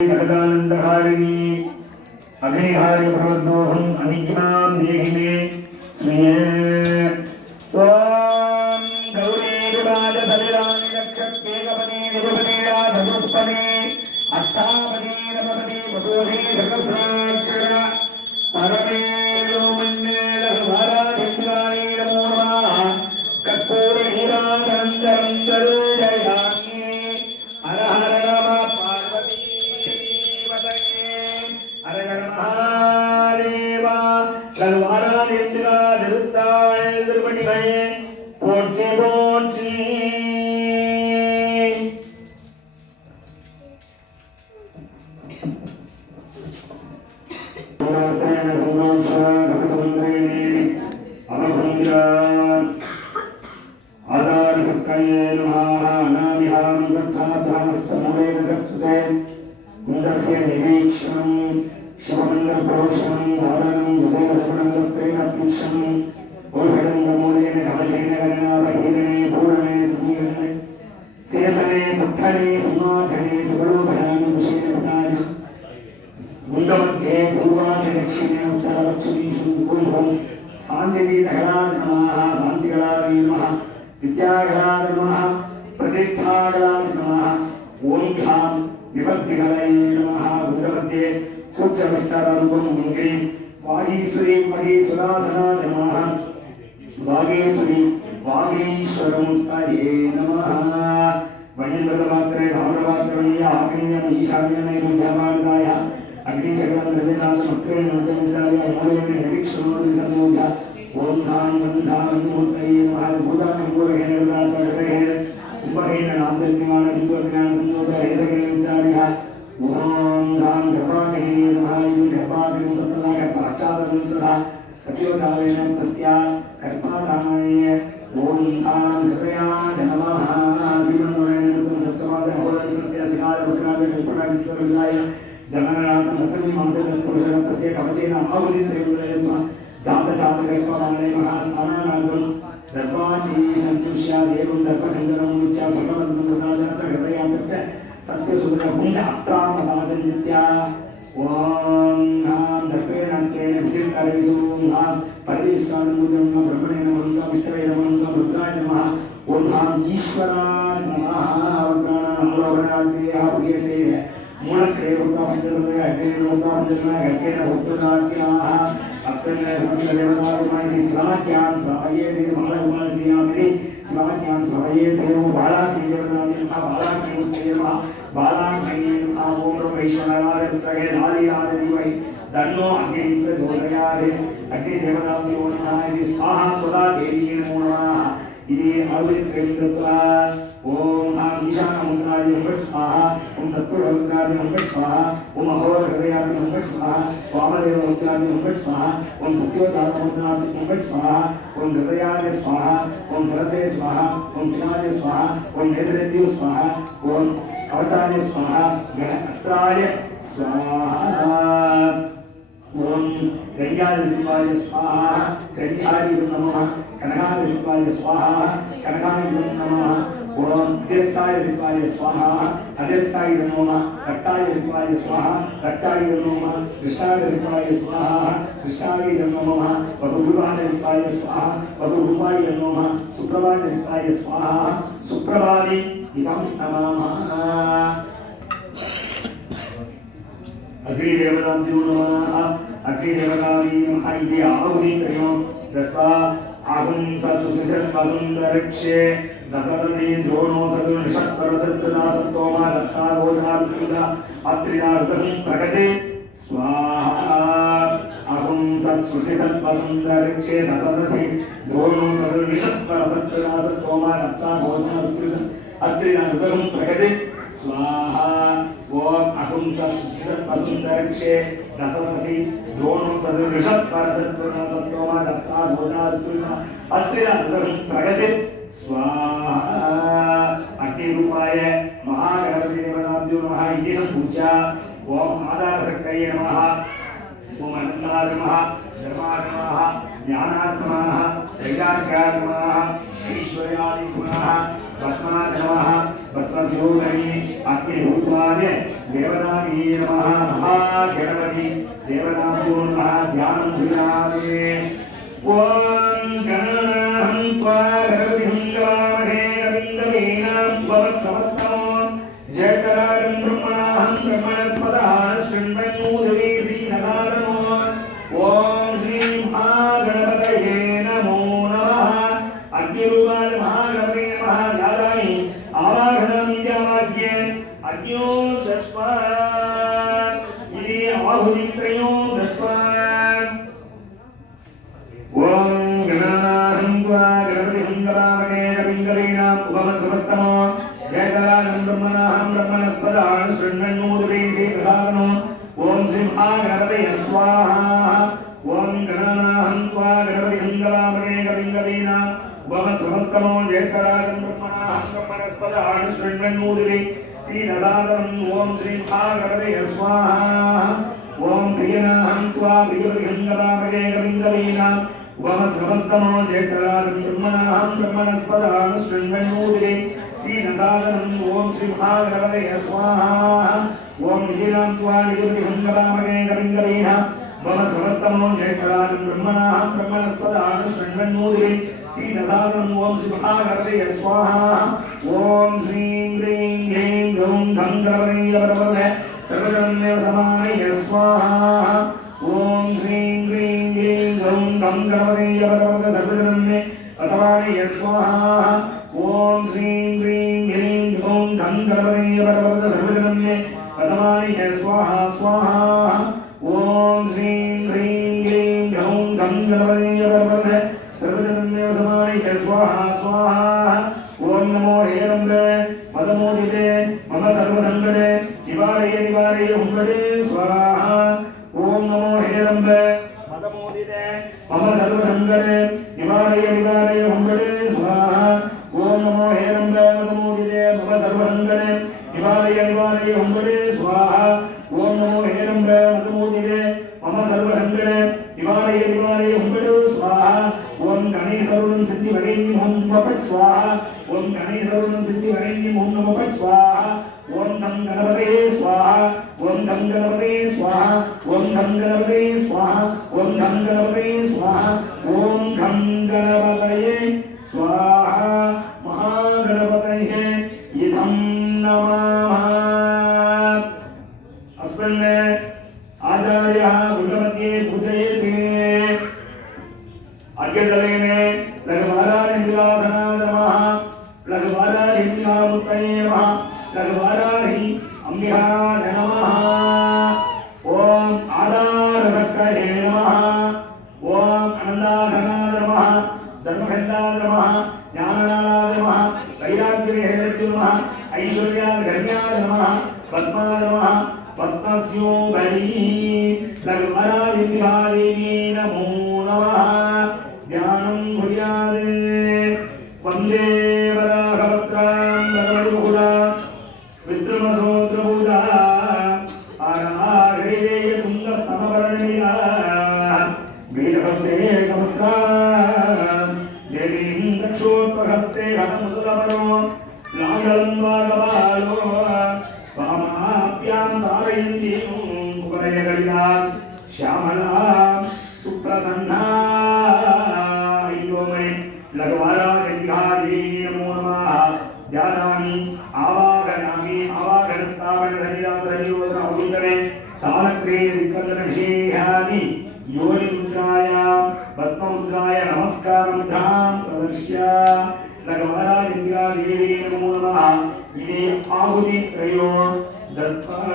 जगदानंदहारिणी अग्निहारि भगवद्दोहं अनिज्ञां देहि मे स्वीये ओम गौरी विराज सलिलानि रक्षकेकपदे निगपदे राधरूपदे अष्टापदे नवपदे वधूरे सहस्राक्षरा परमे लोमन्ये लघुभाराधिकारि नमो नमः कर्पूर हीराधरं जयामि हर हर नमः पार्वती हर हर महादेवा सर्वाराधिका धरुताय दुर्मणिमये पोற்றி पोற்றி पुरातन संगोषा भगसुंदरेणी अमभुंजा आधार सक्काये नमः अनामिहां गच्छाभ्यामस्तमूलेन सत्सुते कुन्दस्य निरीक्षणं शिवमन्त्रप्रोक्षणं धारणं विजयशरणस्त्रेण तीक्षणं ओषधङ्गमूलेन कवचेन गणनापहीरणे पूरणे समीकरणे शेषणे पुत्थणे सिंहासने सुबलोभयानि कुशेन पटाय गुण्डमध्ये पूर्वानि दक्षिणे उत्तरपश्चिमेषु कुम्भं शान्तिदीतगणाय नमः शान्तिगणाय नमः विद्यागणाय नमः प्रतिष्ठागणाय नमः ओं ह्रां विभक्तिगणाय नमः गुण्डमध्ये कुच्चविट्टरूपं मुङ्गी वागीश्वरी महेश्वरासनाय नमः वागेश्वरी वागेश्वरमुत्तये नमः वणिन्द्रमात्रे धाम्रमात्रणीय आग्नेयम् ईशान्यनैरुध्यमानदाय अग्निशकलं द्रव्यनाथमस्त्रेण नृत्यमुच्चार्य मूलेन निरीक्षणोऽपि संयोज्य ओं धां मूर्तये नमः भूतानिपूर्वेण विराट्पटरेण कुम्भरेण नामदन्यमानबिन्दुज्ञानसंयोजय हेसकेन ओं धां गर्भाग्ने नमः गर्भाग्निं सत्तदा गर्भाक्षादनं तथा सत्योजालेन तस्या गर्भाधानाय ओं धां हृदयाय नमः श्रीमन्नारायणं सत्यवाद होरस्य सिगाय रुद्राय कल्पनाविश्वरुदाय जननानां हसनि मांसं पुरुषं तस्य कवचेन आहुतित्रयं जातजातकल्पनाय महास्थानानां दर्वाणि संतुष्या देवं दर्पखण्डनं मुच्य सर्वमन्त्रं प्रदायात् हृदयाच्च सत्यसुदरभूमि अस्त्रामसाजन्त्या ओं नाम दर्पेण अस्तेन विसिर्करेषु नाम परिष्कारणमुदं ब्रह्मणे नमः मित्रये नमः रुद्राय नमः ओं नाम ईश्वराय नमः वरणानामलोकनाद्यः प्रियते मूलक्रे भूतपञ्चसदय अग्ने भूतपञ्चसदय अग्नेन भूतनाद्याः अस्मिन् देवतारुमानि स्वाज्ञान सवये देवमलगुणस्यामि स्वाज्ञान सवये देव बालाकी देवतानि बालाकी उत्तयः बालाकी ओम वैश्वराय पुत्रये नालियाय दिवै दन्नो अग्निं प्रचोदयात् अग्नि देवताभ्यो नमः स्वाहा स्वदा देवी नमो नमः इति आहुतित्रयं दत्त्वा ओम ईशानमुद्राय नमः स्वाहा ओम तत्पुरुषमुद्राय नमः स्वाहा ओम अहोरहृदयाय नमः स्वाहा वामदेवमुद्राय नमः स्वाहा ओम सत्योजातमुद्राय नमः स्वाहा ओम हृदयाय स्वाहा ओम सरसे स्वाहा ओम सिंहाय स्वाहा ओम नेत्रेभ्यो स्वाहा ओम कवचाय स्वाहा अस्त्राय स्वाहा ओम गंगादिवाय स्वाहा गंगाय नमः कनकादिवाय स्वाहा कनकाय नमः ओम दीर्घाय दिवाय स्वाहा अदीर्घाय नमः कट्टाय दिवाय स्वाहा कट्टाय नमः कृष्णाय दिवाय स्वाहा कृष्णाय नमः वधूरूपाय दिवाय स्वाहा वधूरूपाय नमः सुप्रभाय दिवाय स्वाहा सुप्रभानि इदं नमः अग्निदेवताभ्यो नमः अग्निदेवतायै नमः इति आहुतित्रयं दत्त्वा आहुं ससुसिषत्पसुन्दरक्षे दशरथी द्रोणो सदृशत्परसत्तदा सत्तोमा रक्षागोचात्रिजा अत्रिनार्दं प्रगते स्वाहा अहुं सत्सुसिषत्पसुन्दरक्षे दशरथी द्रोणो सदृशत्परसत्तदा सत्तोमा रक्षागोचात्रिजा अत्रिनार्दं प्रगते स्वाहा ओम अहुं सत्सुसिषत्पसुन्दरक्षे दशरथी द्रोणो सदृशत्परसत्तदा सत्तोमा रक्षागोचात्रिजा अत्रिनार्दं प्रगते स्वाहा अग्निरूपाय महागणपति देवताभ्यो नमः इति सम्पूज्य ओम आधारशक्तये नमः ओम अनन्ताय नमः धर्माय नमः ज्ञानाय नमः वैराग्याय नमः ऐश्वर्याय नमः पद्माय नमः पद्मस्योगणे अग्निरूपाय देवतायै नमः महागणपति देवताभ्यो नमः ध्यानं ध्यायामि ॐ गणानाहं त्वा गणपतिं गवामहे रविन्द्रवीणां भवत्समस्तमो जयकराजं ब्रह्मणाहं ब्रह्मणस्पदाः शृण्वन्नोदवे श्रीनगारमो ॐ श्रीं महागणपतये नमो नमः अग्निरूपाय महागणपते नमः दादामि आवाहनं विद्यावाक्ये अग्न्यो दत्त्वा इति आहुतित्रयो दत्त्वा ॐ गणानाहं त्वा गणपतिं गवामहे रविन्द्रवीणाम् उपमसमस्तमो जयकराजं ब्रह्मणाहं ब्रह्मणस्पदाः शृण्वन्नोदवे श्रीनगारमो ॐ श्रीं महागणपतये स्वाहा ॐ गणानाहं त्वा गणपतिं गवामहे रविन्द्रवीणाम् उपमसमस्तमो जयकराजं ब्रह्मणाहं ब्रह्मणस्पदाः शृण्वन्नोदवे श्रीनगारमो ॐ श्रीं महागणपतये स्वाहा ॐ प्रियनाहं त्वा प्रियपतिं गवामहे रविन्द्रवीणाम् उपमसमस्तमो जयकराजं ब्रह्मणाहं ब्रह्मणस्पदाः शृण्वन्नोदवे श्रीनगारमो ॐ श्रीं महागणपतये स्वाहा ॐ प्रियनाहं त्वा प्रियपतिं गवामहे रविन्द्रवीणाम् उपमसमस्तमो जयकराजं ब्रह्मणाहं ब्रह्मणस्पदाः शृण्वन्नोदवे श्रीनगारमो ॐ श्रीं महागणपतये स्वाहा ॐ श्रीं ह्रीं ह्रीं ह्रूं धं गणपतये नमः सर्वजनमेव समानय स्वाहा ॐ श्रीं ह्रीं ह्रीं ह्रूं धं गणपतये नमः सर्वजनमे असमानय स्वाहा ॐ श्रीं ह्रीं ह्रीं ह्रूं धं गणपतये नमः सर्वजनमे असमानय स्वाहा स्वाहा ॐ श्रीं ह्रीं ह्रीं ह्रूं धं गणपतये नमः सर्वजनमेव समानय स्वाहा स्वाहा ॐ नमो हेरम्बे मदमोदिते मम सर्वसङ्कटे निवारय हुम्बडे स्वाहा ॐ नमो हेरम्बे मदमोदिते मम सर्वसङ्कटे निवारय हुम्बडे स्वाहा ॐ नमो हेरम्बे मदमोदिते मम सर्वसङ्कटे निवारय हुम्बडे स्वाहा ॐ नमो हेरम्बे मदमोदिते मम सर्वसङ्कटे निवारय हुम्बडे स्वाहा ॐ गणेशरुणं सिद्धिवरेण्यं हुं नमः स्वाहा ॐ गणेशरुणं सिद्धिवरेण्यं हुं नमः स्वाहा ॐ धं गणपतये स्वाहा ॐ धं गणपतये स्वाहा ॐ धं गणपतये स्वाहा ॐ धं गणपतये स्वाहा ॐ धं गणपतये स्वाहा महागणपतये इदं नमः अस्मिन् आचार्यः गुरुमध्ये पूजयते अग्रदलेने लघुवाराहिंविलासनाय नमः लघुवाराहिंविलामुत्तये नमः लघुवाराहि अम्बिकाय नमः ॐ आधारसक्कये नमः ॐ अनन्दाधनाय नमः धर्मखण्डाय नमः ज्ञाननाय नमः वैराग्यविहेतये नमः ऐश्वर्याधन्याय नमः पद्माय नमः पद्मस्योभरी लघुवाराहिंविलादेवी नमो नमः ध्यानं भूयात् वन्दे वराहवक्त्रां वरदुहुदा विद्रुमसोत्रभुजा आराहरिवेय कुन्दस्तमवर्णिया वीरहस्ते कमुत्रा देवीं दक्षोत्पहस्ते घटमुसलपरो लाङ्गलं वागबालो वामाभ्यां तारयन्तीं कुवलयगलिलात् श्यामला सुप्रसन्ना लघुवाराहिंविलादेवी नमो नमः ध्यानामि आवाहयामि आवाहनस्थापनसन्निधानसंयोजनमौलिकने तालक्रिये विकलनविषेयानि योनिमुद्रायां पद्ममुद्राय नमस्कारमुद्रां प्रदर्श्य लघुवाराहिंविलादेवी नमो नमः इति आहुतित्रयो दत्त्वा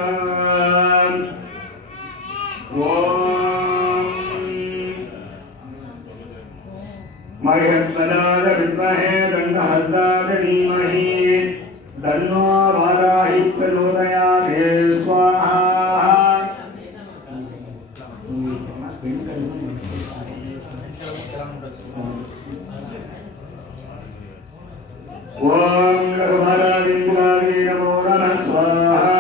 मह्यत्पदाय विद्महे दण्डहस्ताय धीमहि तन्नो वाराहि प्रचोदयात् स्वाहा ॐ लघुवाराहिंविलासे नमो नमः स्वाहा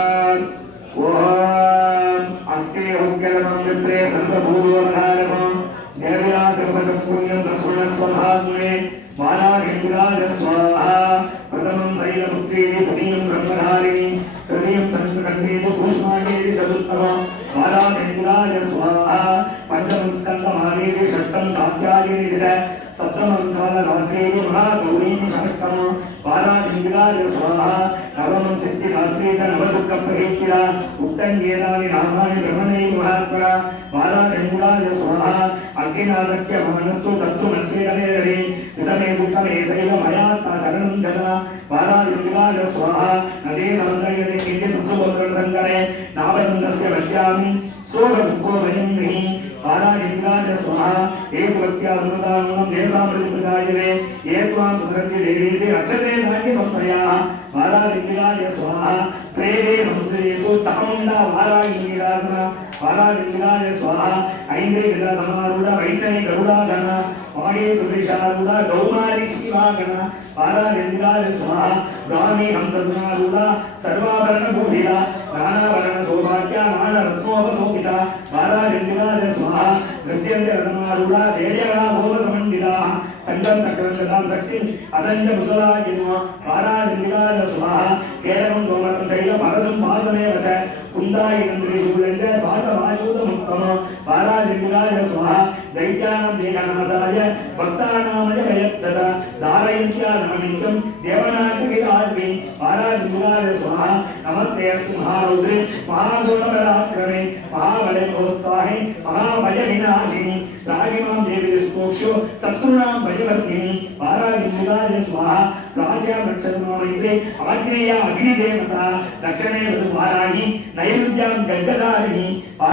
ॐ अस्ते हुक्कलमं विप्रे सर्वभूतोर्धारकं देवयासर्वतं पुण्यं तस्मणस्वभाग्ने वाराहिंविलास स्वाहा प्रथमं शैलपुत्री द्वितीयं ब्रह्मधारिणी तृतीयं संस्कृतकन्ये लिंगाय स्वाहा पंचमं स्कंदमादेवी षष्ठं कात्यायनी सप्तमं कालरात्रेः महागौरीः षष्ठं बालालिंगाय स्वाहा नवमं सिद्धिरात्रे च नवदुःखप्रहेत्या उत्तङ्गेनानि नामानि ब्रह्मणे महात्मना बालालिंगाय स्वाहा अग्निनादक्य मनस्तु सत्तु मन्त्रेणेरणे विसमे दुःखमे सैव मया शरणं ददा बालालिंगाय स्वाहा नदे समुद्रयते किञ्चित् सुभद्रसङ्गणे नावनन्दस्य वच्यामि सोढमुखो वयं बालालिंगाय स्वाहा एक वक्त्यामृतानुगुणं देशामृतप्रदायिने ये त्वां सुधरन्ति देवीसे अक्षते भाग्य संशयाः बालालिंगाय स्वाहा प्रेरे समुद्रेषु चामुण्डा बालालिंगासना बालालिंगाय स्वाहा ऐन्द्रे गजसमारूढ वैष्णवी गरुडाधन वागे सुदृशारूढ गौमारी शिवागण बालालिंगाय स्वाहा गामी हंससमारूढ सर्वाभरणभूषिता नानाभरण सौभाग्या मानरत्नोपशोभिता बालालिंगाय स्वाहा दृश्यन्ते रत्नारूढा देयगणा भोगसमण्डिताः संगम चक्रं शक्ति असंख्य मुसलाजिनो बालालिंगाय स्वाहा केवलं सोमरं शैल परसं वासमेव च कुन्दायिन्द्रिशूलं च स्वातवायूतमुक्तम बालालिंगाय स्वाहा दैत्यानां देहनासाय भक्तानामय वयच्छत धारयन्त्यानामिकं देवनाथकिराज्ञे बालालिंगाय स्वाहा नमस्ते अस्तु महारुद्रे महागुणपराक्रमे महाबलयोत्साहे महाभयविनाशिनि रागिमां देवी स्पोक्षो शत्रूणां भयवर्धिनि बालालिंगाय स्वाहा राज्यां रक्षतमामैत्रे आग्नेया अग्निदेवता दक्षिणे वाराहि नैवेद्यां गङ्गधारिणि